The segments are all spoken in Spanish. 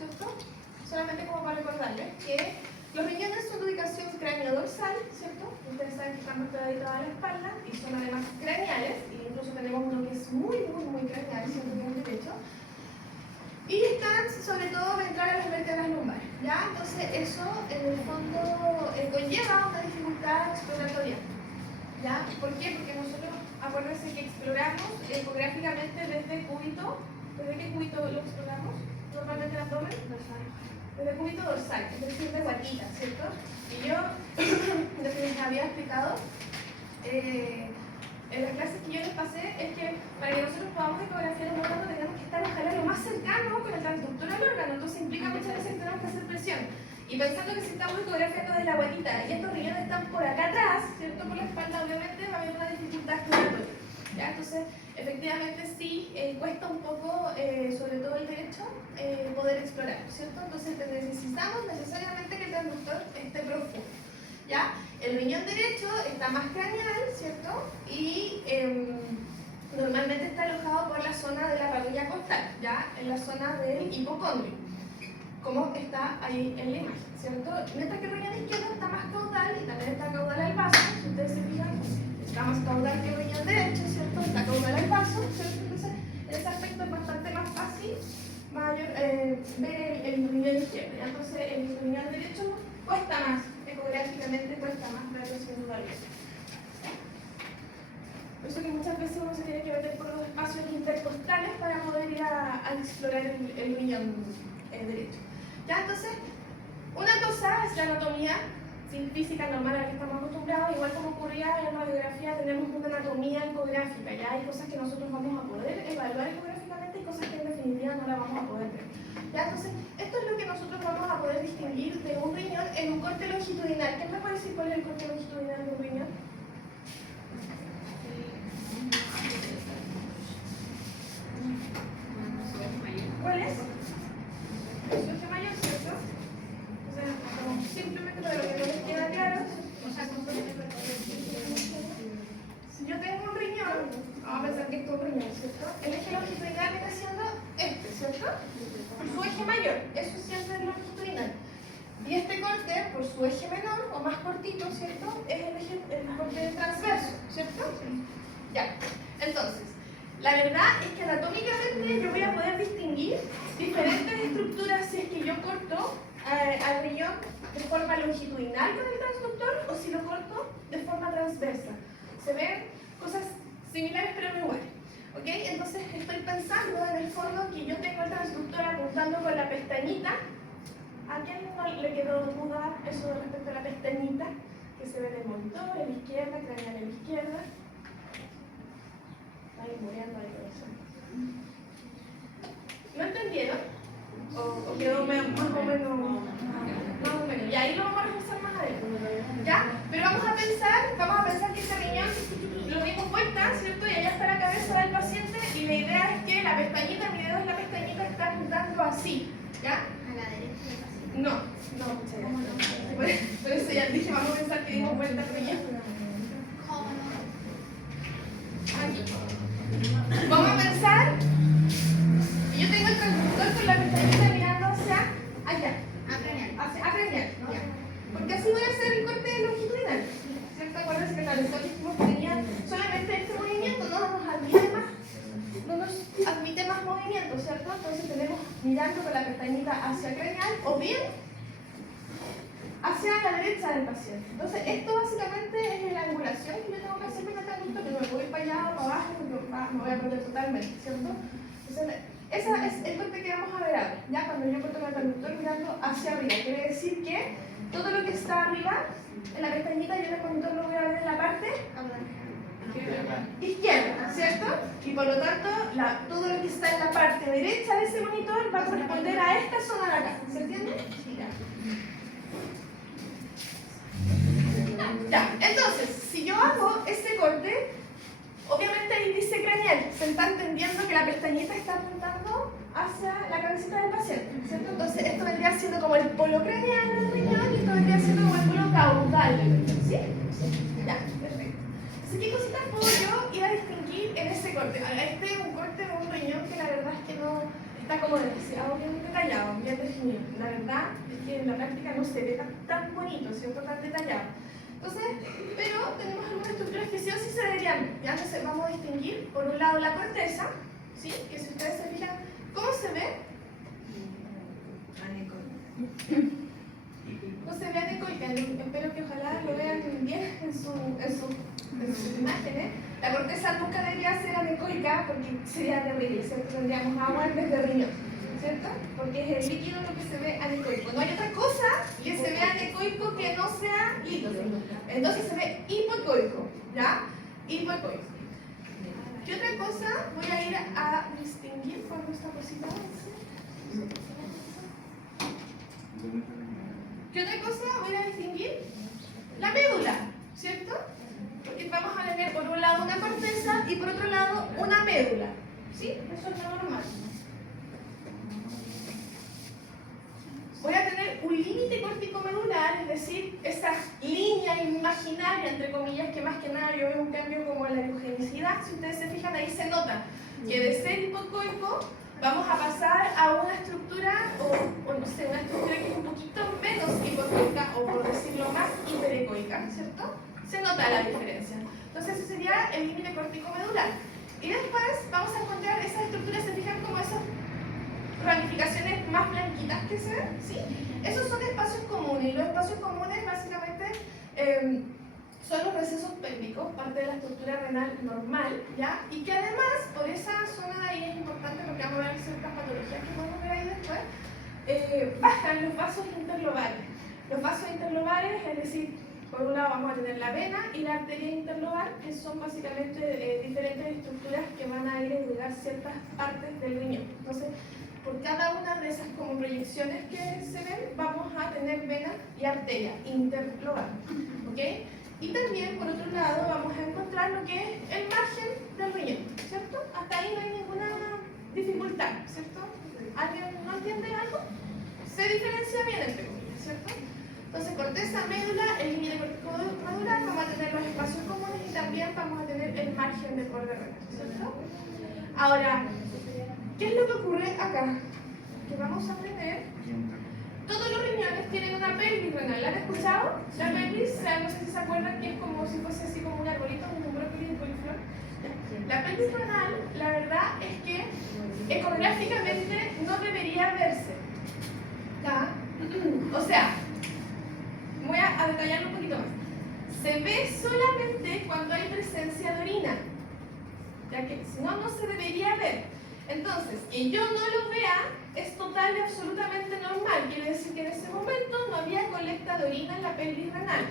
¿cierto? Solamente como para recordarles que los riñones son de ubicación cráneo-dorsal, ¿cierto? Ustedes saben que están más pegaditos a la espalda y son además craneales, e incluso tenemos uno que es muy craneal, ¿cierto? Que es el derecho. Y están sobre todo ventral a las vértebras lumbares, ¿ya? Entonces eso en el fondo conlleva una dificultad exploratoria, ¿ya? ¿Por qué? Porque nosotros, acuérdense que exploramos ecográficamente desde cúbito. ¿Desde qué cúbito lo exploramos? Normalmente el abdomen dorsal. Desde el cúbito dorsal, es decir, de guatita, ¿cierto? Y yo, lo que les había explicado en las clases que yo les pasé es que para que nosotros podamos ecografiar un órgano tenemos que estar ojalá lo más cercano con el transductor al órgano, entonces implica muchas veces que tenemos que hacer presión. Y pensando que si estamos ecografiando desde la guatita y estos riñones están por acá atrás, ¿cierto? Por la espalda, obviamente va a haber una dificultad exploratoria, ¿ya? Entonces, efectivamente sí cuesta un poco, sobre todo el derecho, poder explorar, ¿cierto? Entonces necesitamos necesariamente que el transductor esté profundo, ¿ya? El riñón derecho está más craneal, ¿cierto? Y normalmente está alojado por la zona de la parrilla costal, ¿ya? En la zona del hipocondrio, como está ahí en la imagen, ¿cierto? Mientras que el riñón izquierdo está más caudal y también está caudal al vaso, si ustedes se fijan, está más caudal que el riñón derecho, ¿cierto? Está caudal al vaso, ¿cierto? Entonces, en ese aspecto es bastante más fácil ver el riñón izquierdo, ¿ya? Entonces, el riñón derecho cuesta más, ecográficamente cuesta más verlo sin duda alguna. Por eso que muchas veces uno se tiene que meter por los espacios intercostales para poder ir a explorar el riñón derecho. ¿Ya? Entonces, una cosa es la anatomía física normal a la que estamos acostumbrados, igual como ocurría en la radiografía, tenemos una anatomía ecográfica, ya hay cosas que nosotros vamos a poder evaluar ecográficamente y cosas que en definitiva no la vamos a poder ver. ¿Ya? Entonces, esto es lo que nosotros vamos a poder distinguir de un riñón en un corte longitudinal. ¿Quién me puede decir cuál es el corte longitudinal de un riñón? ¿Cuál es? El eje mayor, ¿cierto? Entonces, simplemente para lo que no les queda claro, si yo tengo un riñón, vamos a pensar que esto es un riñón, ¿cierto? El eje longitudinal viene siendo este, ¿cierto? Por su eje mayor, eso siempre es longitudinal. Y este corte, por su eje menor o más cortito, ¿cierto? Es el corte transverso, ¿cierto? Ya, entonces, la verdad es que anatómicamente yo voy a poder distinguir diferentes estructuras si es que yo corto al riñón de forma longitudinal con el transductor o si lo corto de forma transversa. Se ven cosas similares pero no iguales. ¿Ok? Entonces estoy pensando en el fondo que yo tengo el transductor apuntando con la pestañita. ¿A quién no le quedó duda eso respecto a la pestañita? Que se ve en el monitor, en la izquierda, craneal en la izquierda. Ahí muriendo ahí con eso. ¿No entendieron? ¿O quedó más o menos? Más o menos. Y ahí lo vamos a reforzar más adelante. ¿Ya? Pero vamos a pensar que ese riñón lo dimos vuelta, ¿cierto? Y allá está la cabeza del paciente y la idea es que la pestañita, mi dedo en la pestañita está apuntando así. ¿Ya? A la derecha del paciente. No, muchas gracias. Por eso ya dije, vamos a pensar que dimos vuelta al riñón. ¿Cómo no? Aquí. Vamos a pensar que yo tengo el transductor con la pestañita mirando hacia allá. A craneal. A craneal, ¿no? Porque así voy a hacer el corte longitudinal. ¿Cierto? Acuérdense que el transductor dijimos que tenía solamente este movimiento, no nos admite más movimiento, ¿cierto? Entonces tenemos mirando con la pestañita hacia craneal o bien hacia la derecha del paciente. Entonces esto básicamente es la angulación que yo tengo que hacer con el transductor, que no me puedo ir para allá o para abajo porque me voy a perder totalmente, ¿cierto? Entonces ese es el corte que vamos a ver ahora, ya cuando yo corto con el transductor mirando hacia arriba. Quiere decir que todo lo que está arriba, en la pestañita, yo en el monitor lo voy a ver en la parte izquierda, ¿cierto? Y por lo tanto, todo lo que está en la parte derecha de ese monitor va a corresponder a esta zona de acá. ¿Se entiende? Ya, entonces, si yo hago ese corte, obviamente ahí dice craneal, se está entendiendo que la pestañita está apuntando hacia la cabecita del paciente, ¿cierto? Entonces esto vendría siendo como el polo craneal del riñón y esto vendría siendo como el polo caudal del riñón, ¿sí? Ya, perfecto. Así que, ¿qué cositas puedo yo ir a distinguir en ese corte? Este es un corte de un riñón que la verdad es que no está como demasiado bien detallado, bien definido. La verdad es que en la práctica no se ve tan bonito, ¿cierto? Tan detallado. Entonces, pero tenemos algunas estructuras que sí o sí se deberían ver. Ya entonces vamos a distinguir, por un lado, la corteza, ¿sí? Que si ustedes se fijan, ¿cómo se ve? No se ve anecoica, espero que ojalá lo vean bien en sus imágenes. La corteza nunca debería ser anecoica porque sería terrible, ¿cierto? Tendríamos agua en vez de riñón, ¿cierto? Porque es el líquido lo que se ve anecoico. No hay otra cosa que se vea anecoico que no sea líquido. Entonces se ve hipoecoico, ¿ya? Hipoecoico. ¿Qué otra cosa voy a ir a distinguir cuando esta cosita avance? ¿Qué otra cosa voy a distinguir? La médula, ¿cierto? Porque vamos a tener por un lado una corteza y por otro lado una médula. ¿Sí? Eso es lo normal. Voy a tener un límite córtico-medular, es decir, esa línea imaginaria, entre comillas, que más que nada yo veo un cambio como en la eugenicidad. Si ustedes se fijan, ahí se nota que de ser hipocoico vamos a pasar a una estructura, o no sé, una estructura que es un poquito menos hipocoica, o por decirlo más, hiperecoica, ¿cierto? Se nota la diferencia. Entonces ese sería el límite córtico-medular. Y después vamos a encontrar esas estructuras, se fijan como esas ramificaciones más blanquitas que se ven, ¿sí? Esos son espacios comunes, y los espacios comunes básicamente son los recesos pélvicos, parte de la estructura renal normal, ¿ya? Y que además, por esa zona de ahí es importante porque vamos a ver ciertas patologías que podemos ver ahí después, bajan los vasos interlobales. Los vasos interlobales, es decir, por un lado vamos a tener la vena y la arteria interlobar, que son básicamente diferentes estructuras que van a ir a irrigar ciertas partes del riñón. Entonces, por cada una de esas como proyecciones que se ven, vamos a tener vena y arteria interlobar, ¿ok? Y también, por otro lado, vamos a encontrar lo que es el margen del riñón, ¿cierto? Hasta ahí no hay ninguna dificultad, ¿cierto? ¿Alguien no entiende algo? Se diferencia bien entre comillas, ¿cierto? Entonces, corteza, médula, el límite cortico-medular, vamos a tener los espacios comunes y también vamos a tener el margen del borde renal, ¿cierto? Ahora, ¿qué es lo que ocurre acá? Que vamos a tener, todos los riñones tienen una pelvis renal. ¿La han escuchado? La pelvis, no sé si se acuerdan que es como si fuese así como un arbolito, como un brócoli en coliflor. La pelvis renal, la verdad es que ecográficamente no debería verse. ¿Ya? O sea, voy a detallarlo un poquito más. Se ve solamente cuando hay presencia de orina, ya que si no, no se debería ver. Entonces, que yo no lo vea es total y absolutamente normal. Quiere decir que en ese momento no había colecta de orina en la pelvis renal,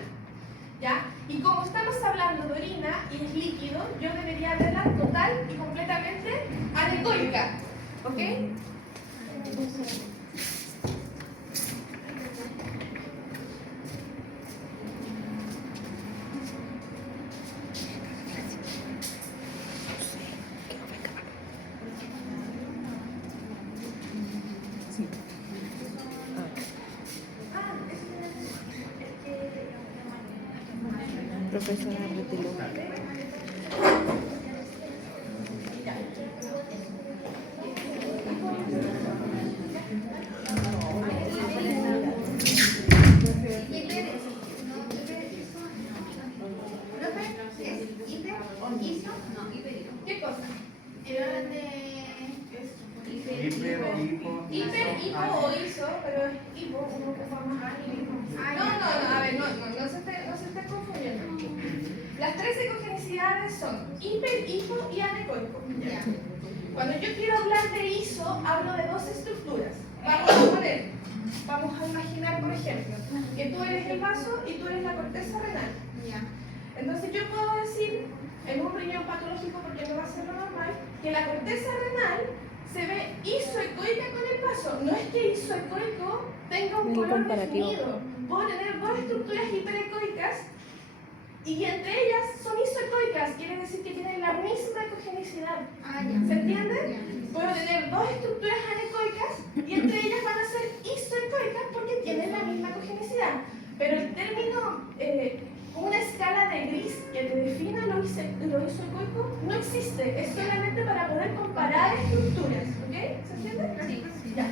¿ya? Y como estamos hablando de orina y es líquido, yo debería verla total y completamente anecoica, ¿ok? Profesora, retiro. ¿Qué cosa? El orden de Hiper, hipo o iso, pero es hipo, uno que forma A y hipo. No, a ver, no se esté confundiendo. Las tres ecogenicidades son hiper, hipo y anecoico. Cuando yo quiero hablar de iso, hablo de dos estructuras. Vamos a imaginar, por ejemplo, que tú eres el vaso y tú eres la corteza renal. Entonces yo puedo decir, en un riñón patológico, porque no va a ser lo normal, que la corteza renal se ve isoecoica con el vaso. No es que isoecoico tenga un color definido. Puedo tener dos estructuras hiperecoicas y entre ellas son isoecoicas, quiere decir que tienen la misma ecogenicidad. ¿Se entiende? Puedo tener dos estructuras anecoicas y entre ellas van a ser isoecoicas porque tienen la misma ecogenicidad. Pero el término una escala de gris que te defina lo isoecoico no existe, es solamente para poder comparar estructuras, ¿ok? ¿Se entiende? Sí. Ya.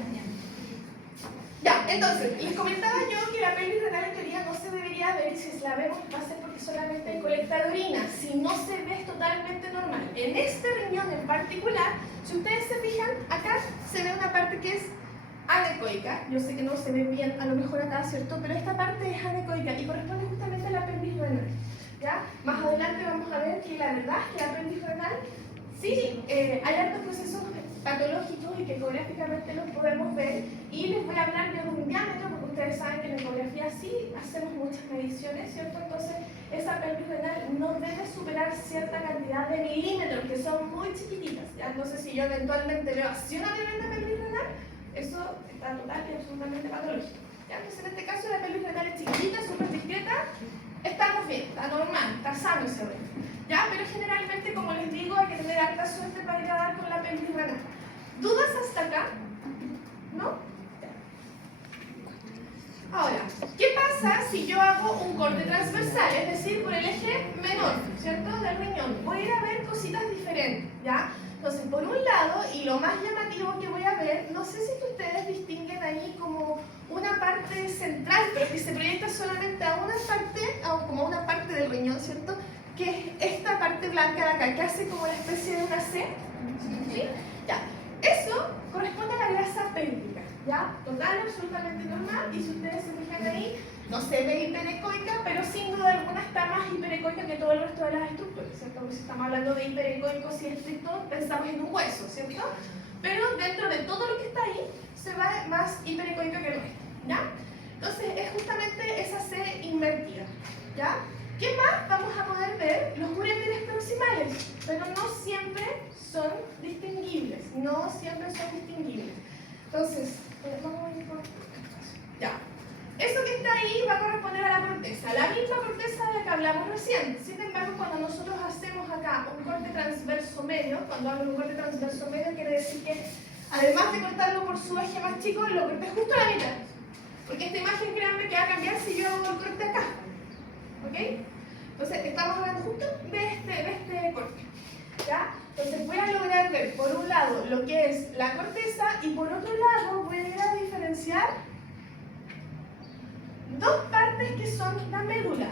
Ya, entonces, les comentaba yo que la pelvis renal en teoría no se debería ver, y si la vemos va a ser porque solamente hay colecta de orina, si no se ve es totalmente normal. En este riñón en particular, si ustedes se fijan, acá se ve una parte que es anecoica, yo sé que no se ve bien a lo mejor acá, ¿cierto? Pero esta parte es anecoica y corresponde justamente a la pelvis renal, ¿ya? Más adelante vamos a ver que la verdad es que la pelvis renal, sí, hay altos procesos patológicos y que ecográficamente los podemos ver, y les voy a hablar de un diámetro porque ustedes saben que en ecografía sí hacemos muchas mediciones, ¿cierto? Entonces esa pelvis renal no debe superar cierta cantidad de milímetros que son muy chiquititas, ¿ya? Entonces si yo eventualmente veo así una tremenda pelvis renal, eso está total y absolutamente patológico, ¿ya? Entonces en este caso la pelvis renal es chiquitita, súper discreta, estamos bien, está normal, está sano ese ve. ¿Ya? Pero generalmente, como les digo, hay que tener alta suerte para ir a dar con la pelvis renal. ¿Dudas hasta acá? ¿No? Ahora, ¿qué pasa si yo hago un corte transversal? Es decir, por el eje menor, ¿cierto? Del riñón. Voy a ir a ver cositas diferentes, ¿ya? Entonces, por un lado, y lo más llamativo que voy a ver, no sé si ustedes distinguen ahí como una parte central, pero que se proyecta solamente a una parte, como una parte del riñón, ¿cierto? Que es esta parte blanca de acá, que hace como una especie de una C, ¿sí? Ya, eso corresponde a la grasa pélvica, ¿ya? Total, absolutamente normal, y si ustedes se fijan ahí, no se ve hiperecoica, pero sin duda alguna está más hiperecoica que todo el resto de las estructuras, ¿cierto? Porque si estamos hablando de hiperecoico, si es estricto, pensamos en un hueso, ¿cierto? Pero dentro de todo lo que está ahí, se va más hiperecoica que el resto, ¿ya? Entonces, es justamente esa C invertida, ¿ya? ¿Qué más vamos a poder ver? Los uréteres proximales, pero no siempre son distinguibles, no siempre son distinguibles. Entonces, vamos a ir por ya. Eso que está ahí va a corresponder a la corteza, la misma corteza de la que hablamos recién. Sin embargo, cuando nosotros hacemos acá un corte transverso medio, cuando hablo de un corte transverso medio, quiere decir que además de cortarlo por su eje más chico, lo corté justo a la mitad. Porque esta imagen, créanme, que va a cambiar si yo hago el corte acá. ¿Ok? Entonces, estamos hablando justo de este corte, ¿ya? Entonces, voy a lograr ver, por un lado, lo que es la corteza, y por otro lado, voy a ir a diferenciar dos partes que son la médula.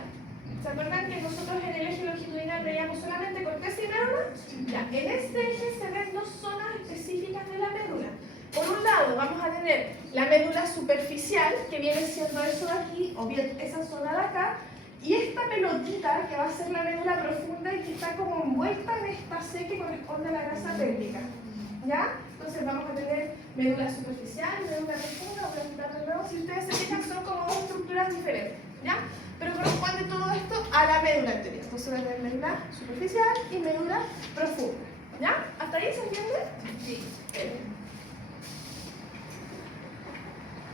¿Se acuerdan que nosotros en el eje longitudinal veíamos solamente corteza y médula? Ya, en este eje se ven dos zonas específicas de la médula. Por un lado vamos a tener la médula superficial, que viene siendo eso de aquí, o bien esa zona de acá, y esta pelotita que va a ser la médula profunda y que está como envuelta en esta C que corresponde a la grasa pélvica. ¿Ya? Entonces vamos a tener médula superficial, médula profunda, voy a quitar de nuevo. Si ustedes se fijan, son como dos estructuras diferentes, ¿ya? Pero corresponde todo esto a la médula anterior. Entonces voy a tener médula superficial y médula profunda, ¿ya? ¿Hasta ahí se entiende? Sí.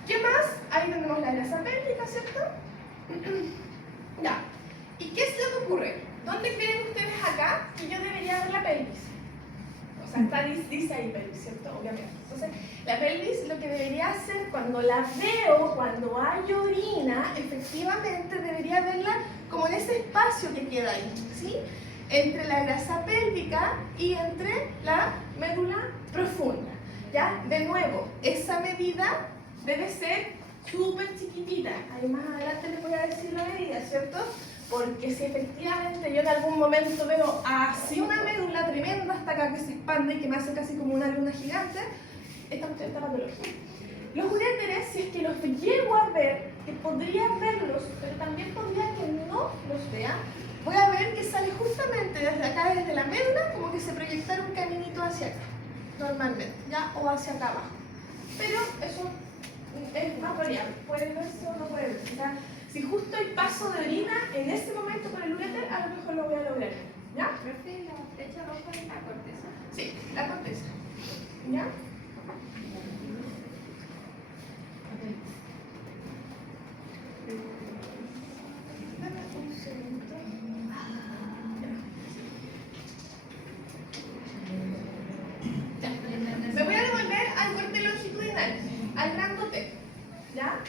¿Qué más? Ahí tenemos la grasa pélvica, ¿cierto? Ya. ¿Y qué es lo que ocurre? ¿Dónde creen ustedes acá que yo debería ver la pelvis? O sea, está, dice ahí pelvis, ¿cierto? Obviamente. Entonces, la pelvis lo que debería hacer cuando la veo, cuando hay orina, efectivamente debería verla como en ese espacio que queda ahí, ¿sí? Entre la grasa pélvica y entre la médula profunda, ¿ya? De nuevo, esa medida debe ser súper chiquitita. Ahí más adelante les voy a decir la medida, ¿cierto? Porque si efectivamente yo en algún momento veo así una médula tremenda hasta acá que se expande y que me hace casi como una luna gigante, esta patología. Los uréteres, si es que los llego a ver, que podría verlos, pero también podría que no los vea, voy a ver que sale justamente desde acá, desde la médula, como que se proyectara un caminito hacia acá, normalmente, ¿ya? O hacia acá abajo. Pero eso es más variable, puede verse o no puede verse. O sea, si justo hay paso de orina en este momento por el uréter, a lo mejor lo voy a lograr. ¿Ya? Profe, la flecha roja es la corteza. Sí, la corteza. ¿Ya? Dame un segundo. Ya. Me voy a devolver al corte longitudinal, al grandote. ¿Ya?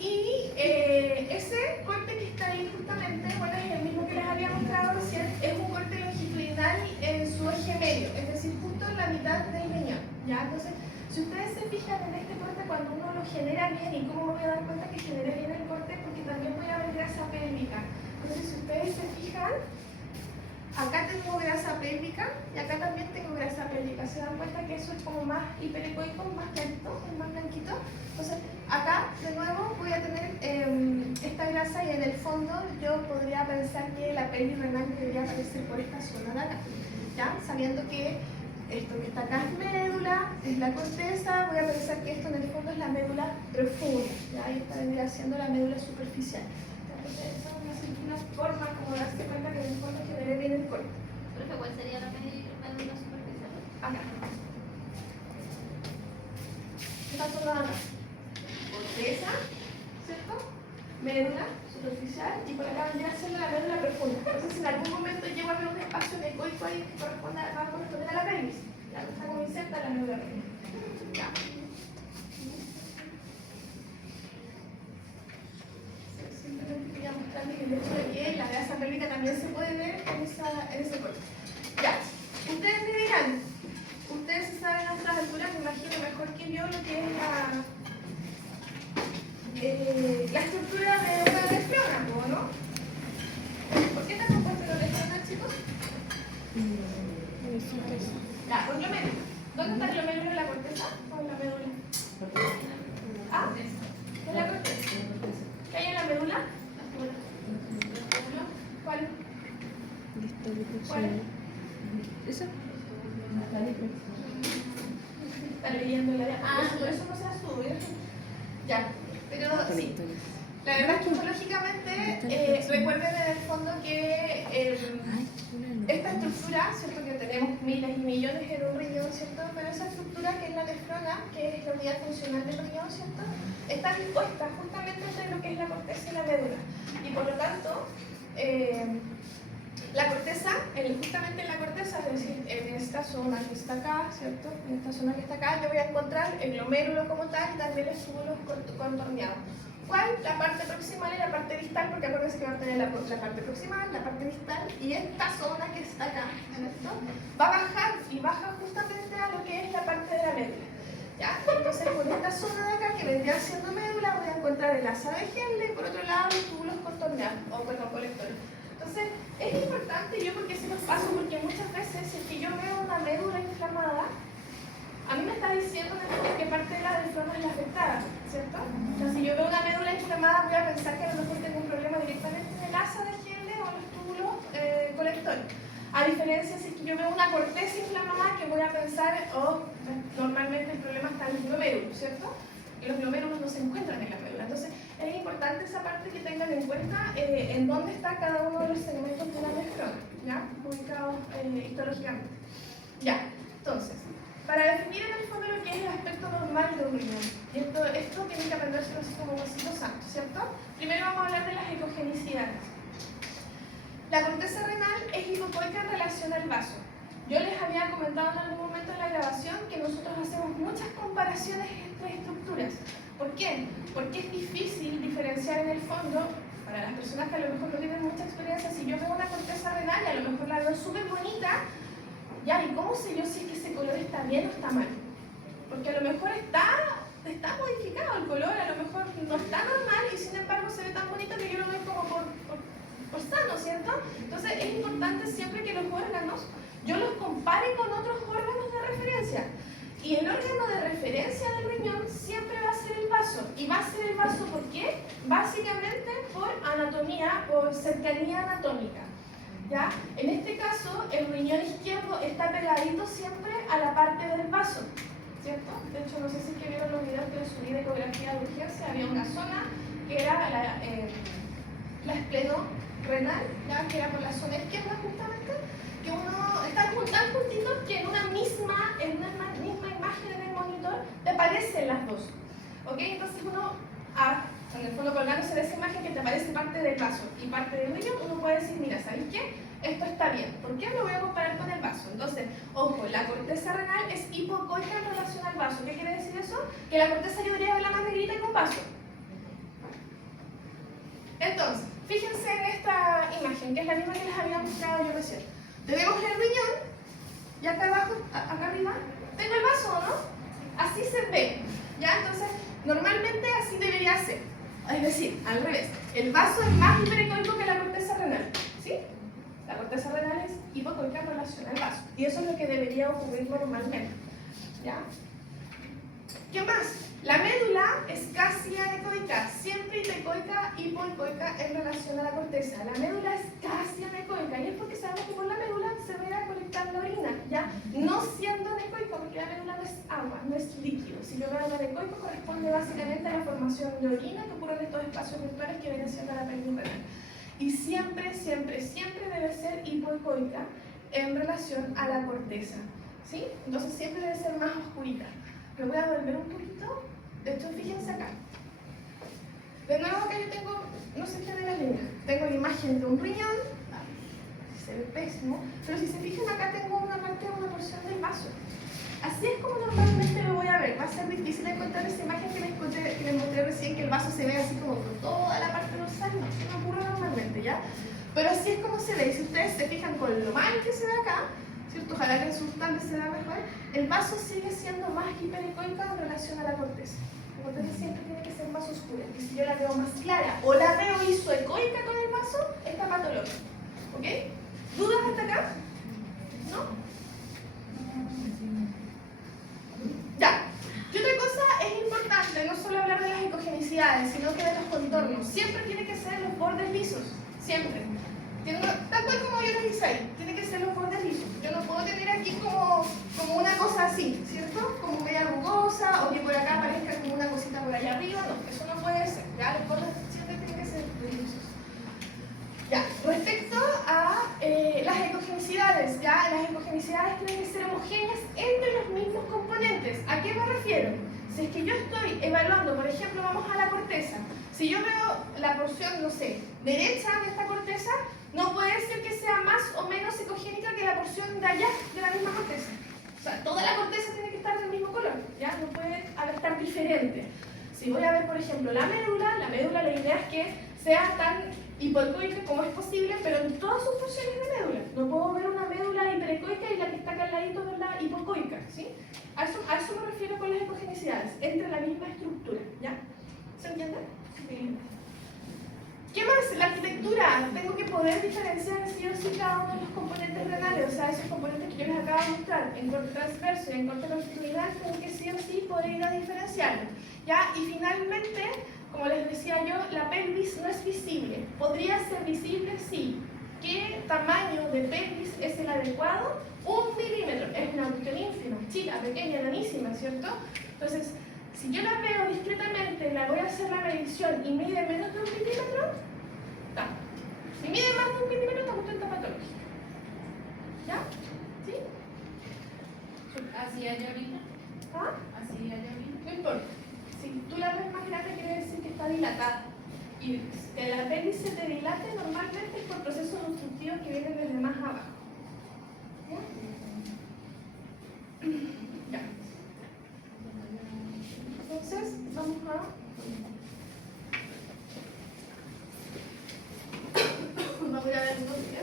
Y ese ese corte que está ahí justamente, bueno, es el mismo que les había mostrado recién, es un corte longitudinal en su eje medio, es decir, justo en la mitad del riñón, ¿ya? Entonces, si ustedes se fijan en este corte, cuando uno lo genera bien, ¿y cómo me voy a dar cuenta que generé bien el corte? Porque también voy a ver grasa pélvica. Entonces, si ustedes se fijan, acá tengo grasa pélvica y acá también tengo grasa pélvica. ¿Se dan cuenta que eso es como más hiperecoico, más clarito, más blanquito? Entonces, acá de nuevo voy a tener esta grasa y en el fondo yo podría pensar que la pelvis renal debería aparecer por esta zona de acá, ¿ya? Sabiendo que esto que está acá es médula, es la corteza, voy a pensar que esto en el fondo es la médula profunda, ¿ya? Y esta vendría siendo la médula superficial. Entonces, esa es una forma como darse cuenta que en el fondo generé bien el corte. Profe, ¿cuál sería la médula superficial? Acá. Esta zona de acá. Corteza, ¿cierto? Médula superficial y por acá vendría siendo la médula profunda. Entonces, en algún momento llego a ver un espacio ecoico ahí que corresponde a la pelvis. Ya, está como inserta la médula profunda. Ya. Simplemente quería mostrarles el hecho de que la grasa pélvica también se puede ver en ese corte. Ya. Ustedes me dirán, ustedes se saben a estas alturas, me imagino mejor que yo lo que es la estructura de una nefrona, ¿no? ¿Por qué está compuesto la nefrona, chicos? Ya, por glomérulo. ¿Dónde está el glomérulo en la corteza o en la médula? Ah, en la corteza. ¿Qué hay en la médula? ¿Cuál? ¿Cuál? ¿Eso? Está leyendo la diapositiva. Por eso no se asume. Ya, pero sí. La verdad es que histológicamente, recuerden en el fondo que esta estructura, ¿cierto? Que tenemos miles y millones en un riñón, ¿cierto? Pero esa estructura que es la nefrona, que es la unidad funcional del riñón, ¿cierto? Está dispuesta justamente entre lo que es la corteza y la médula. Y por lo tanto, la corteza, justamente en la corteza, es decir, en esta zona que está acá, ¿cierto? En esta zona que está acá, yo voy a encontrar el glomérulo como tal y también los túbulos contorneados. ¿Cuál? La parte proximal y la parte distal, porque acuérdense que va a tener la parte proximal, la parte distal y esta zona que está acá, ¿cierto? Va a bajar y baja justamente a lo que es la parte de la médula. ¿Ya? Entonces, con esta zona de acá que vendría siendo médula, voy a encontrar el asa de Henle y por otro lado los túbulos contorneados, o perdón, colectores. Entonces, es importante, yo porque se los paso, porque muchas veces si es que yo veo una médula inflamada, a mí me está diciendo que parte de la nefrona es la afectada, ¿cierto? Entonces, si yo veo una médula inflamada, voy a pensar que a lo mejor tengo un problema directamente en el asa de Henle o en los túbulos colectores. A diferencia, si es que yo veo una corteza inflamada, que voy a pensar, normalmente el problema está en los glomérulos, ¿cierto? Y los glomérulos no se encuentran en la médula. Entonces, es importante esa parte que tengan en cuenta en dónde está cada uno de los segmentos de la nefrona, ¿ya? Ubicados histológicamente. Ya, entonces, para definir en el fondo lo que es el aspecto normal de un riñón, y esto tienen que aprenderse así como cositos santos, ¿cierto? Primero vamos a hablar de las ecogenicidades. La corteza renal es hipocoica en relación al vaso. Yo les había comentado en algún momento en la grabación que nosotros hacemos muchas comparaciones entre estructuras. ¿Por qué? Porque es difícil diferenciar en el fondo, para las personas que a lo mejor no tienen mucha experiencia, si yo veo una corteza renal y a lo mejor la veo súper bonita, ya, ¿y cómo sé yo si es que ese color está bien o está mal? Porque a lo mejor está modificado el color, a lo mejor no está normal y sin embargo se ve tan bonito que yo lo veo como por sano, ¿cierto? Entonces es importante siempre que los órganos yo los compare con otros órganos de referencia. Y el órgano de referencia del riñón siempre va a ser el vaso. ¿Y va a ser el vaso por qué? Básicamente por anatomía, por cercanía anatómica. ¿Ya? En este caso, el riñón izquierdo está pegadito siempre a la parte del vaso, ¿cierto? De hecho, no sé si es que vieron los videos que les subí de ecografía de urgencia. Había una zona que era la espleno-renal, ¿ya? Que era por la zona izquierda justamente, que uno está tan juntitos que en una misma imagen en el monitor te aparecen las dos. ¿Ok? Entonces uno, en el fondo colgándose de esa imagen que te aparece parte del vaso y parte del riñón, uno puede decir, mira, ¿sabéis qué? Esto está bien. ¿Por qué? Lo voy a comparar con el vaso. Entonces, ojo, la corteza renal es hipocoica en relación al vaso. ¿Qué quiere decir eso? Que la corteza yo debería verla más negrita que un vaso. Entonces, fíjense en esta imagen, que es la misma que les había mostrado yo recién. Tenemos el riñón, y acá abajo, acá arriba, tengo el vaso, ¿no? Así se ve, ¿ya? Entonces, normalmente así debería ser. Es decir, al revés. El vaso es más hiperecoico que la corteza renal, ¿sí? La corteza renal es hipocoica en relación al vaso. Y eso es lo que debería ocurrir normalmente, ¿ya? ¿Qué más? La médula es casi anecoica, siempre hipecoica, hipoecoica en relación a la corteza. La médula es casi anecoica y es porque sabemos que por la médula se va a colectar la orina, ¿ya? No siendo anecoica, porque la médula no es agua, no es líquido. Si yo veo lo anecoico, corresponde básicamente a la formación de orina que ocurre en estos espacios virtuales que viene siendo la pelvis renal. Y siempre, siempre, siempre debe ser hipoecoica en relación a la corteza, ¿sí? Entonces siempre debe ser más oscurita. Me voy a volver un poquito. De hecho, fíjense acá. De nuevo acá yo tengo, no sé qué de la línea, tengo la imagen de un riñón, se ve pésimo, pero si se fijan acá tengo una parte, una porción del vaso. Así es como normalmente lo voy a ver. Va a ser difícil encontrar esa imagen que les mostré recién, que el vaso se ve así como por toda la parte dorsal, no, eso no ocurre normalmente, ¿ya? Pero así es como se ve, y si ustedes se fijan con lo mal que se ve acá, ¿cierto? Ojalá que el resultante se vea mejor. El vaso sigue siendo más hiperecoica en relación a la corteza. La corteza siempre tiene que ser más oscura. Y si yo la veo más clara o la veo isoecoica con el vaso, está patológica. ¿Ok? ¿Dudas hasta acá? ¿No? Ya. Y otra cosa es importante, no solo hablar de las ecogenicidades, sino que de los contornos. Siempre tiene que ser los bordes lisos. Siempre. Tal cual como yo les hice ahí, tiene que ser los bordes lisos. Yo no puedo tener aquí como una cosa así, ¿cierto? Como media rugosa o que por acá aparezca como una cosita por allá arriba. No, eso no puede ser. ¿Ya? Los bordes siempre tienen que ser lisos. Ya, respecto a las ecogenicidades, ¿ya? Las ecogenicidades tienen que ser homogéneas entre los mismos componentes. ¿A qué me refiero? Si es que yo estoy evaluando, por ejemplo, vamos a la corteza. Si yo veo la porción, no sé, derecha de esta corteza, no puede ser que sea más o menos ecogénica que la porción de allá de la misma corteza. O sea, toda la corteza tiene que estar del mismo color, ¿ya? No puede estar diferente. Si voy a ver, por ejemplo, la médula la idea es que sea tan hipoecoica como es posible, pero en todas sus porciones de médula. No puedo ver una médula hiperecoica y la que está acá al ladito es la hipocoica, ¿sí? A eso me refiero con las ecogenicidades, entre la misma estructura, ¿ya? ¿Se entiende? Sí. ¿Qué más? La arquitectura. Tengo que poder diferenciar sí o sí cada uno de los componentes renales, o sea, esos componentes que yo les acabo de mostrar, en corte transverso y en corte longitudinal, tengo que sí o sí poder ir a diferenciarlos, ¿ya? Y finalmente, como les decía yo, la pelvis no es visible. ¿Podría ser visible? Sí. ¿Qué tamaño de pelvis es el adecuado? 1 milímetro. Es una cuestión ínfima, chica, pequeña, enanísima, ¿cierto? Entonces, si yo la veo discretamente, la voy a hacer la medición y mide menos de 1 milímetro, está. Si mide más de 1 milímetro, esta cuestión está patológica. ¿Ya? ¿Sí? ¿Así hay orina? ¿Ah? ¿Así hay orina? No importa. Si tú la ves más grande, quiere decir que está dilatada. Y que la pelvis se te dilate normalmente es por procesos obstructivos que vienen desde más abajo. ¿Ya? Ya. Entonces, vamos a... Vamos a ver un poquito.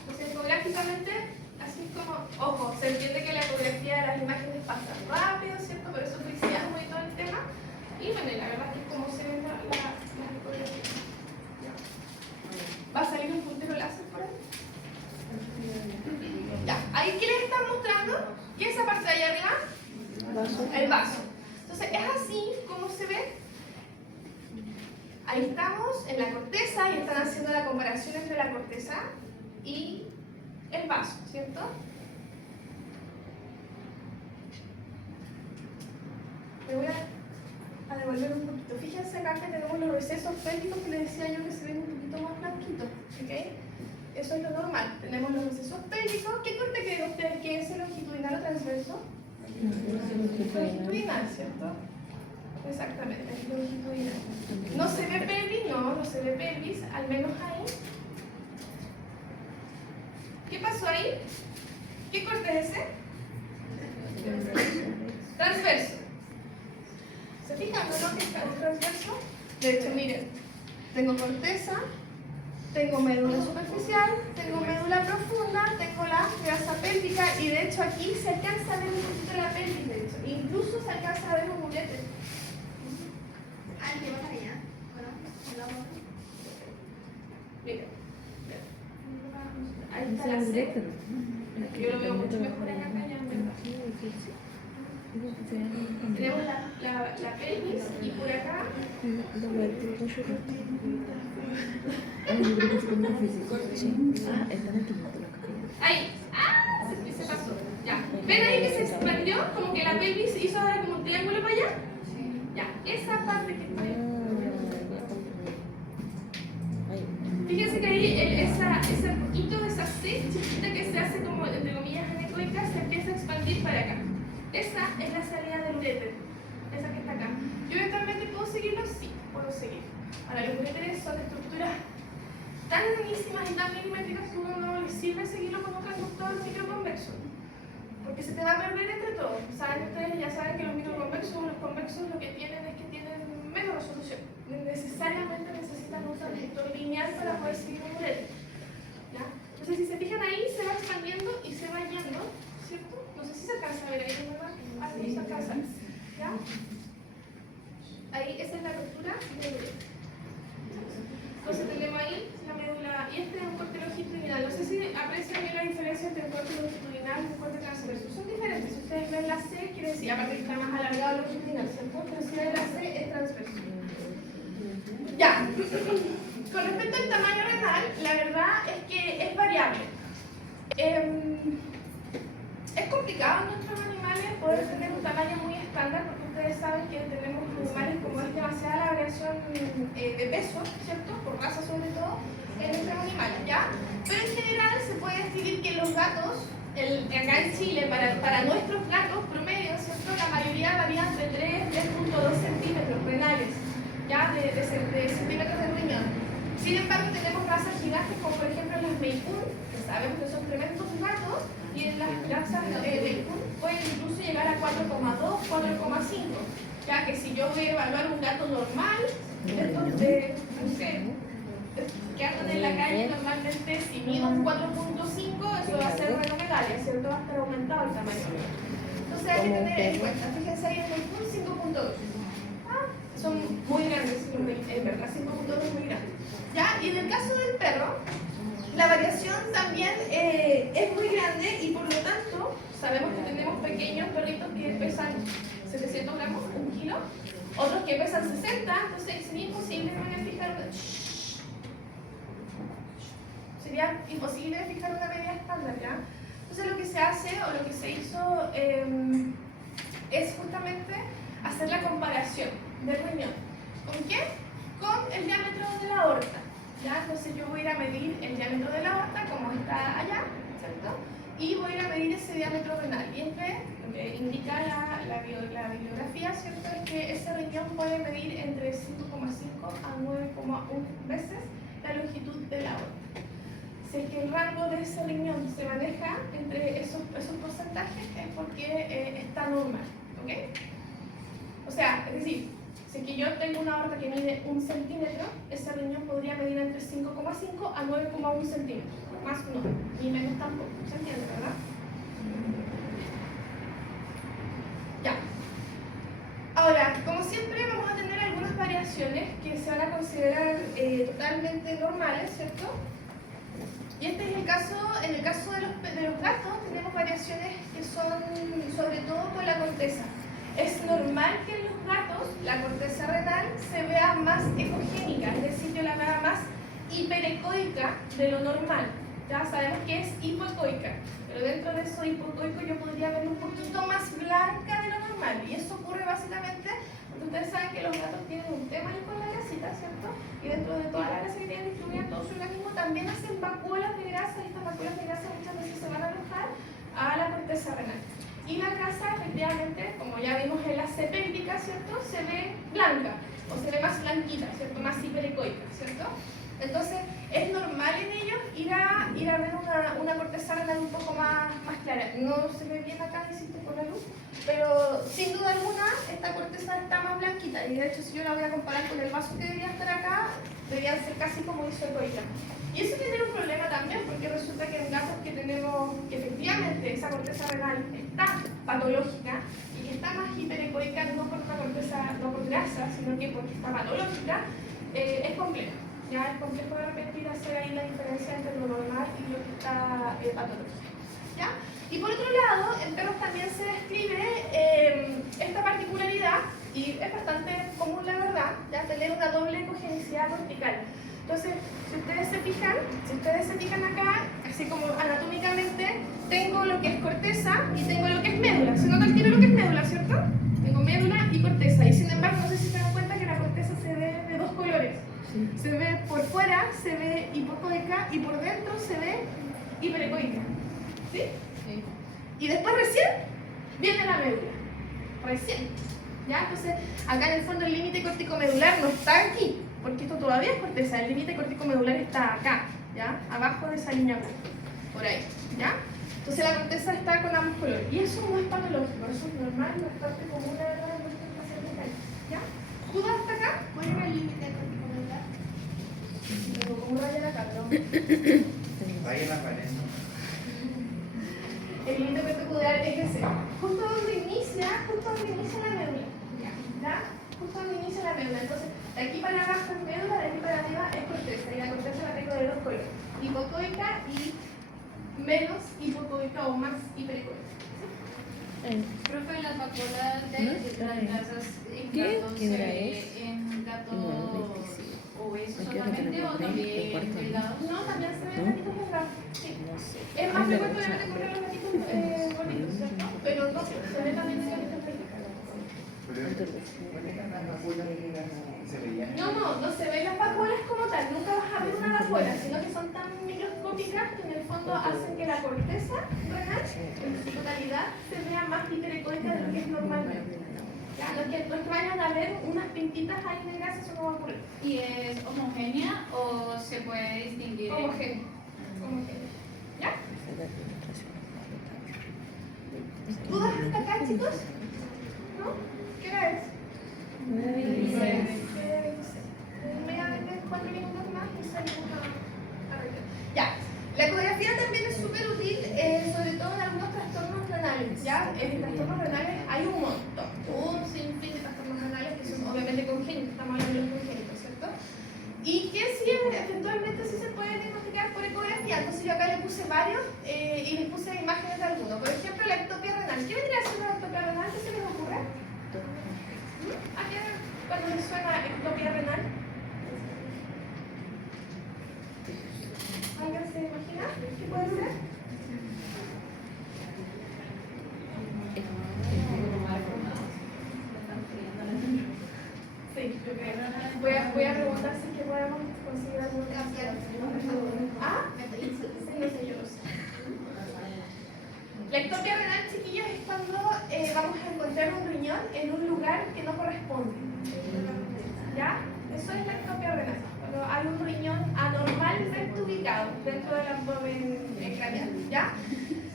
Entonces, ecográficamente, así es como... Ojo, se entiende que la ecografía de las imágenes pasa rápido, ¿cierto? Por eso entusiasmo y todo el tema. Y bueno, la verdad es que como se ven las ecografías. ¿Va a salir un puntero láser por ahí? Ya, ahí ¿qué les están mostrando? ¿Qué es esa parte de allá arriba? El vaso. Entonces, es así como se ve. Ahí estamos en la corteza y están haciendo la comparación entre la corteza y el vaso, ¿cierto? Me voy a devolver un poquito. Fíjense acá que tenemos los recesos pélvicos que les decía yo que se ven un poquito más blanquitos, ¿ok? Eso es lo normal. Tenemos los recesos pélvicos. ¿Qué corte creen ustedes que es el longitudinal o transverso? Longitudinal, ¿cierto? Exactamente, longitudinal. ¿No se ve pelvis? No se ve pelvis, al menos ahí. ¿Qué pasó ahí? ¿Qué corte es ese? Transverso. ¿Se fijan, no? Que está el transverso. De hecho, miren, tengo corteza, tengo médula superficial, tengo médula profunda, tengo la grasa pélvica y de hecho aquí se alcanza a ver un poquito la pelvis, de hecho. Incluso se alcanza a ver un ureter. Ah, el que va para allá. Bueno, el lado otro. Mira. Ahí está la C. Yo lo veo mucho mejor en acá, ya en verdad. Tenemos la pelvis y por acá. Ahí. ¡Ah! Se pasó. Ya. ¿Ven ahí que se expandió? Como que la pelvis se hizo ahora como un triángulo para allá. Ya. Esa parte que está ahí. Fíjense que ahí ese poquito, esa C chiquita que se hace como, entre comillas, anecoica, se empieza a expandir para acá. Esa es la salida del uréter. Esa que está acá. Yo eventualmente puedo seguirlo, sí, puedo seguir. Ahora, los uréteres son estructuras tan enormísimas y tan milimétricas que uno no le sirve seguirlo con un conductor microconvexo. Porque se te va a perder entre todos. Saben ustedes, ya saben que los microconvexos o los convexos lo que tienen es que tienen menos resolución. Necesariamente necesitan un transductor lineal para poder seguir un uréter. ¿Ya? Entonces, si se fijan ahí, se va expandiendo y se va yendo, ¿cierto? No sé si se alcanza a ver ahí, ¿verdad? Así se alcanza. ¿Ya? Ahí, esa es la apertura del uréter. Entonces tenemos ahí la médula, y este es un corte longitudinal. No sé si aprecian bien la diferencia entre un corte longitudinal y un corte transverso. Son diferentes. Si ustedes ven la C, quiere decir, aparte que está más alargado longitudinal, ¿cierto? Pero si ven la C, es transverso. Ya. Con respecto al tamaño renal, la verdad es que es variable. Es complicado en nuestros animales poder tener un tamaño muy estándar porque ustedes saben que tenemos animales como es demasiada la variación de peso, ¿cierto? Por raza sobre todo, en nuestros animales, ¿ya? Pero en general se puede escribir que los gatos, acá en Chile, para nuestros gatos promedio, ¿cierto? La mayoría varía entre 3.2 centímetros renales, ¿ya? De centímetros de riñón. Sin embargo, tenemos razas gigantes como por ejemplo las Maine Coon, que sabemos que son tremendos gatos, y en las razas Maine Coon pueden incluso llegar a 4,2, 4,5. Ya que si yo voy a evaluar un gato normal, estos de, no sé, que andan en la calle normalmente, si mido un 4.5, eso va a ser renomedales, ¿cierto? Va a estar aumentado el tamaño. Entonces hay que tener en cuenta, fíjense ahí en el Maine Coon 5.2. Son muy grandes, en verdad, 5.2 es muy grande. ¿Ya? Y en el caso del perro, la variación también es muy grande y por lo tanto sabemos que tenemos pequeños perritos que pesan 700 gramos, 1 kilo, otros que pesan 60, entonces sería imposible fijar una medida estándar, ¿ya? Entonces lo que se hace o lo que se hizo es justamente hacer la comparación del riñón. ¿Con qué? Con el diámetro de la aorta. ¿Ya? Entonces yo voy a ir a medir el diámetro de la aorta, como está allá, ¿cierto? Y voy a ir a medir ese diámetro renal. Y lo que indica la bibliografía, ¿cierto? Es que ese riñón puede medir entre 5,5 a 9,1 veces la longitud de la aorta. Si es que el rango de ese riñón se maneja entre esos porcentajes, es porque está normal, ¿ok? O sea, es decir, si es que yo tengo una aorta que mide 1 centímetro, ese riñón podría medir entre 5,5 a 9,1 centímetros. Más no, ni menos tampoco. ¿Se entiende, verdad? Ya. Ahora, como siempre, vamos a tener algunas variaciones que se van a considerar totalmente normales, ¿cierto? Y este es el caso, en el caso de los gatos, tenemos variaciones que son sobre todo con la corteza. Es normal que en los gatos la corteza renal se vea más ecogénica, es decir, yo la vea más hiperecoica de lo normal. Ya sabemos que es hipoecoica, pero dentro de eso hipoecoico yo podría verlo un poquito más blanca de lo normal. Y eso ocurre básicamente porque ustedes saben que los gatos tienen un tema ahí con la grasita, ¿cierto? Y dentro de toda la grasa que tienen distribuida en todo su organismo también hacen vacuolas de grasa, y estas vacuolas de grasa muchas veces se van a alojar a la corteza renal. Y la grasa, efectivamente, como ya vimos en la C pélvica, ¿cierto? Se ve blanca, o se ve más blanquita, ¿cierto? Más hiperecoica, ¿cierto? Entonces, es normal en ellos ir a ver una corteza renal un poco más clara. No se ve bien acá, insisto, con la luz, pero sin duda alguna, esta corteza está más blanquita. Y de hecho, si yo la voy a comparar con el vaso que debería estar acá, deberían ser casi como disoecoicas. Y eso tiene un problema también, porque resulta que en gatos que tenemos que efectivamente esa corteza renal está patológica y que está más hiperecoica no por una corteza, no por grasa, sino que porque está patológica, es complejo. Ya es complejo de repente ir a hacer ahí la diferencia entre lo normal y lo que está patológico. ¿Ya? Y por otro lado, en perros también se describe esta particularidad, y es bastante común la verdad, ya tener una doble ecogenicidad cortical. Entonces, si ustedes se fijan acá, así como anatómicamente, tengo lo que es corteza y tengo lo que es médula. Se nota al tiro lo que es médula, ¿cierto? Tengo médula y corteza, y sin embargo, no sé si se dan cuenta que la corteza se ve de dos colores. Sí. Se ve por fuera, se ve hipocoica, y por dentro se ve hiperecoica. ¿Sí? Sí. Y después recién viene la médula. Recién. ¿Ya? Entonces, acá en el fondo el límite corticomedular no está aquí, porque esto todavía es corteza. El límite corticomedular está acá, ¿ya? Abajo de esa línea blanca. Por ahí, ¿ya? Entonces la corteza está con ambos colores. Y eso no es patológico, eso es normal, bastante común la verdad en nuestros pacientes. ¿Ya? ¿Dudas hasta acá? ¿Cuál era el límite corticomedular? Pero como raya la cara, ¿no? Vaya en la pared, ¿no? El límite corticomedular es ese. Justo donde inicia la médula. ¿Ya? Justo donde inicia la médula. Entonces, de aquí para abajo es médula, de aquí para arriba es corteza. Y la corteza la tengo de dos colores: hipocoica y menos hipocoica o más hiperecoica. Profe, las vacuolas de ¿No? las grasas en ¿Qué? gatos, ¿Qué hora es? en gatos obesos ¿A qué hora solamente o tenemos break? también ¿El cuarto? delgados? No, también se ven ¿No? gatitos delgados. Sí. No sé. Es más frecuente obviamente ocurrir en los gatitos gorditos, ¿cierto? Pero no, se ve también en gatitos delgados. No se ven las vacuolas como tal, nunca vas a ver una vacuola, sino que son tan microscópicas que en el fondo hacen que la corteza renal en su totalidad se vea más hiperecoica de lo que es normalmente. Ya, no es que vayan a ver unas pintitas ahí de grasa, eso no va a ocurrir. ¿Y es homogénea o se puede distinguir? Homogénea. ¿Ya? ¿Dudas hasta acá, chicos? ¿No? ¿Qué hora es? 9:26. Medianamente 4 minutos más y salimos a arreglar. Ya. La ecografía también es súper útil, sobre todo en algunos trastornos renales. ¿Ya? En trastornos renales hay un montón, un sinfín de trastornos renales que son obviamente congénitos, estamos hablando de los congénitos, ¿cierto? Y que sí, eventualmente sí se puede diagnosticar por ecografía. Entonces yo acá le puse varios y les puse imágenes de algunos. Por ejemplo, la ectopia renal. ¿Qué vendría a ser una ectopia renal? ¿Qué se les ocurre? ¿A qué cuando les suena ectopia renal? ¿Alguien se imagina? ¿Qué puede ser? Sí, yo creo. Voy a preguntar si es que podemos conseguir algún ¿Ah? Sí, no sé, yo lo sé. La ectopia renal, chiquillos, es cuando vamos a encontrar un riñón en un lugar que no corresponde. ¿Ya? Eso es la ectopia renal. Cuando hay un riñón anormalmente ubicado dentro del abdomen craneal. ¿Ya?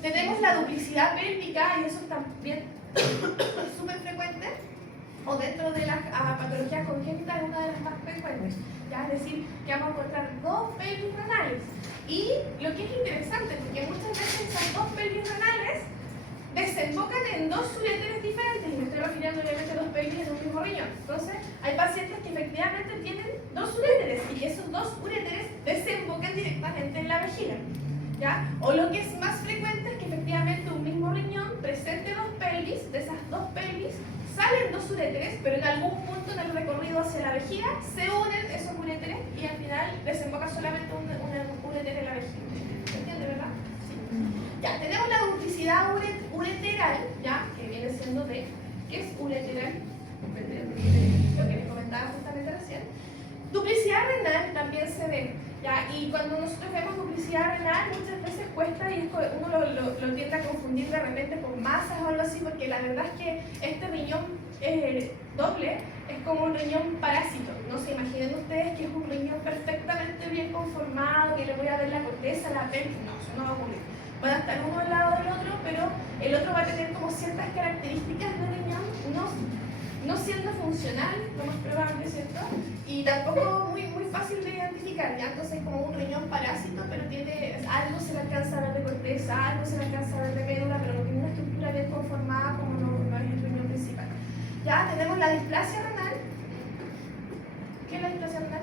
Tenemos la duplicidad pélvica y eso también es súper frecuente. O dentro de las patologías congénitas es una de las más frecuentes. ¿Ya? Es decir, que vamos a encontrar dos pelvis renales. Y lo que es interesante, porque muchas veces esas dos pelvis renales desembocan en dos uréteres diferentes, y me estoy refiriendo obviamente a dos pelvis en un mismo riñón. Entonces, hay pacientes que efectivamente tienen dos uréteres y que esos dos uréteres desembocan directamente en la vejiga. ¿Ya? O lo que es más frecuente es que efectivamente un mismo riñón presente dos pelvis, de esas dos pelvis salen dos uréteres, pero en algún punto en el recorrido hacia la vejiga se unen esos uréteres y al final desemboca solamente un uréter en la vejiga. ¿Se entiende, verdad? Sí. Ya, tenemos la duplicidad ureteral, ¿ya? Que viene siendo de, ¿qué es ureteral? Lo que les comentaba justamente recién. Duplicidad renal también se ve, ¿ya? Y cuando nosotros vemos duplicidad renal muchas veces cuesta y uno lo tiende a confundir de repente con masas o algo así, porque la verdad es que este riñón doble es como un riñón parásito. No se imaginen ustedes que es un riñón perfectamente bien conformado, que le voy a ver la corteza, la pelvis. No, eso no va a ocurrir. Van a estar uno al lado del otro, pero el otro va a tener como ciertas características del riñón, no siendo funcional, lo más probable, ¿cierto? Y tampoco muy fácil de identificar, ya entonces es como un riñón parásito, pero tiene, algo se le alcanza a ver de corteza, algo se le alcanza a ver de médula, pero no tiene una estructura bien conformada como no es el riñón principal. Ya tenemos la displasia renal. ¿Qué es la displasia renal?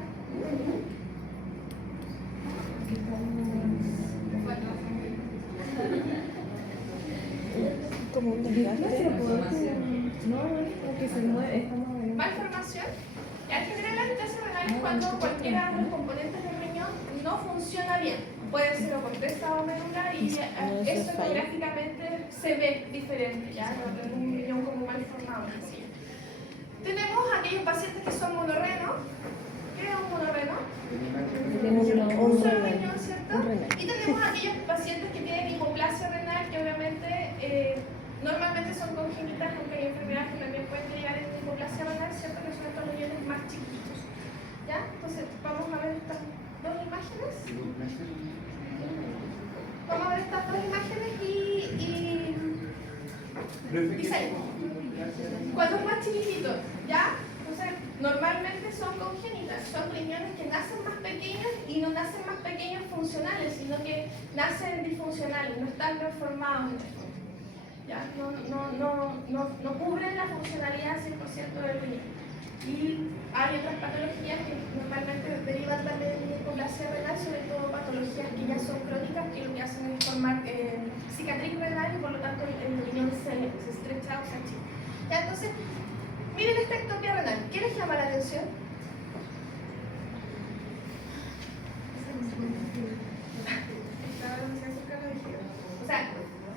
Como un desgaste. Que se mueve, estamos en... Malformación. Y al general la displasia renal es cuando cualquiera de los componentes del riñón no funciona bien. Puede ser o corteza o médula y eso ecográficamente se ve diferente, ya no tenemos un riñón como mal formado. Así. Tenemos aquellos pacientes que son monorreno. ¿Qué es un monorreno? Un solo riñón, ¿cierto? Y tenemos aquellos pacientes que tienen hipoplasia renal, que obviamente normalmente son congénitas, aunque hay enfermedades que también pueden llegar en hipoplasia renal, ¿cierto? Que son estos riñones más chiquitos. ¿Ya? Entonces, vamos a ver estas dos imágenes. Vamos a ver estas dos imágenes y salimos. Cuando es más chiquitito, ¿ya? Entonces, normalmente son congénitas, son riñones que nacen más pequeños y no nacen más pequeños funcionales, sino que nacen disfuncionales, no están transformados en esto. ¿Ya? No cubren la funcionalidad 100% del riñón. Y hay otras patologías que normalmente derivan también de hipoplasia renal, sobre todo patologías que ya son crónicas, que lo que hacen es formar cicatriz renal y por lo tanto el riñón se estrecha o se achica. Ya, entonces, miren esta ectopia renal. ¿Qué les llama la atención? O sea,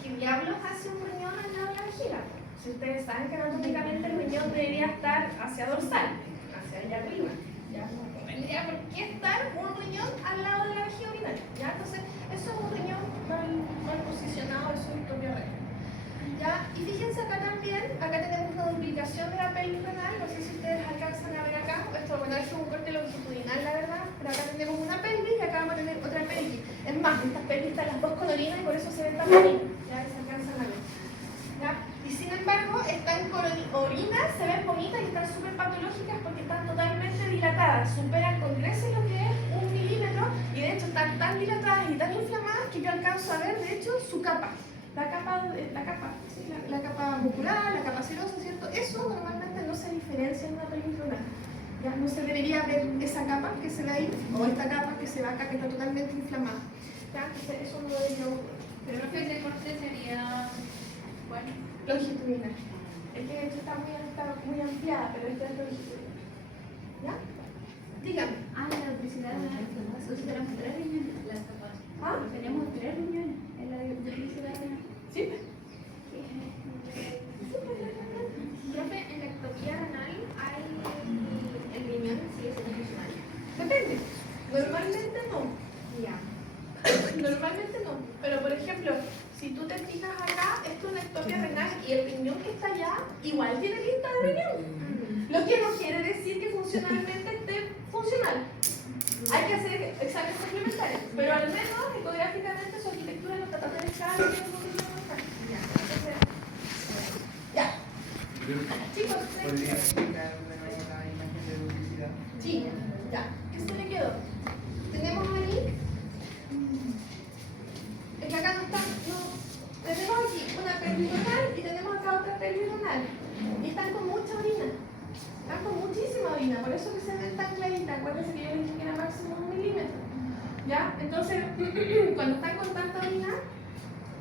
¿qué diablos hace un riñón al lado de la vejiga? Si ustedes saben que anatómicamente el riñón debería estar hacia dorsal, hacia allá arriba. ¿Ya? No tendría por qué estar un riñón al lado de la vejiga urinaria. ¿Ya? Entonces, eso es un riñón mal posicionado, eso es ectopia renal. ¿Ya? Y fíjense acá también, acá tenemos una duplicación de la pelvis renal, no sé si ustedes alcanzan a ver acá, esto bueno, es un corte longitudinal la verdad, pero acá tenemos una pelvis y acá vamos a tener otra pelvis. Es más, estas pelvis están las dos colorinas y por eso se ven tan bonitas, ya se alcanzan a ver. ¿Ya? Y sin embargo, están orinas, se ven bonitas y están súper patológicas porque están totalmente dilatadas, superan con creces lo que es 1 milímetro y de hecho están tan dilatadas y tan inflamadas que yo alcanzo a ver de hecho su capa. La capa muscular, la capa serosa, ¿cierto? Eso normalmente no se diferencia en una pelvis renal. Ya no se debería ver esa capa que se ve ahí, o esta capa que se ve acá que está totalmente inflamada. ¿Ya? Entonces eso no debería ocurrir. Pero creo que ese corte sería, bueno, Longitudinal. Es que esto está muy ampliada, pero esto es longitudinal. ¿Ya? Dígame. la duplicidad de nosotros tenemos 3 riñones, las capas. ¿Ah? Tenemos 3 riñones en la duplicidad renal. ¿Sí? Profe, en la ectopía renal hay el riñón sigue siendo funcional. Depende. Normalmente no. Ya. Normalmente no. Pero por ejemplo, si tú te fijas acá, esto es una ectopia renal y el riñón que está allá igual tiene lista de riñón. Lo que no quiere decir que funcionalmente esté funcional. Hay que hacer exámenes complementarios, pero al menos ecográficamente su arquitectura no está tan delicada que no Entonces, ya. Chicos, ¿Podría explicar de nuevo la imagen de duplicidad? sí, ya. ¿Qué se le quedó? Tenemos ahí. Es que acá no está. Tenemos aquí una pelvis renal y tenemos acá otra pelvis renal. Y están con mucha orina. Están con muchísima orina, por eso que se ven tan claritas. Acuérdense que yo les dije que era máximo 1 milímetro. ¿Ya? Entonces, cuando están con tanta orina,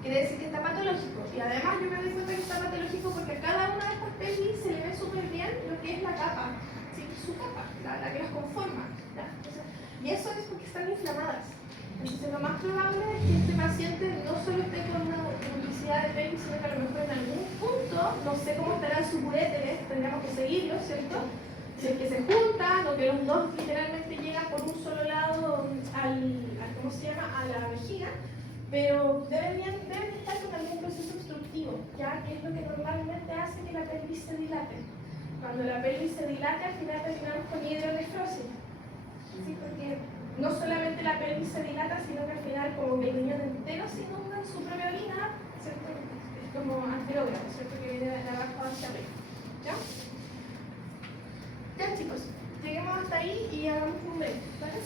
quiere decir que está patológico. Y además yo me doy cuenta que está patológico porque a cada una de estas pelvis se le ve súper bien lo que es la capa. ¿Sí? Su capa, la que las conforma. ¿Ya? Entonces, y eso es porque están inflamadas. Entonces lo más probable es que este paciente no solo esté con una duplicidad de pelvis, sino que a lo mejor en algún punto, no sé cómo estarán sus uréteres, tendríamos que seguirlos, ¿cierto? Si es que se juntan o que los dos literalmente llegan por un solo lado ¿cómo se llama? A la vejiga, pero deben estar con algún proceso obstructivo, ya que es lo que normalmente hace que la pelvis se dilate. Cuando la pelvis se dilata, al final terminamos con hidronefrosis. ¿Sí? Porque no solamente la pelvis se dilata, sino que al final como que el riñón entero se inunda en su propia orina, ¿cierto? Es como anterógrafo, ¿cierto? Que viene de abajo hacia arriba. ¿Ya? Ya chicos, lleguemos hasta ahí y hagamos un break, ¿vale?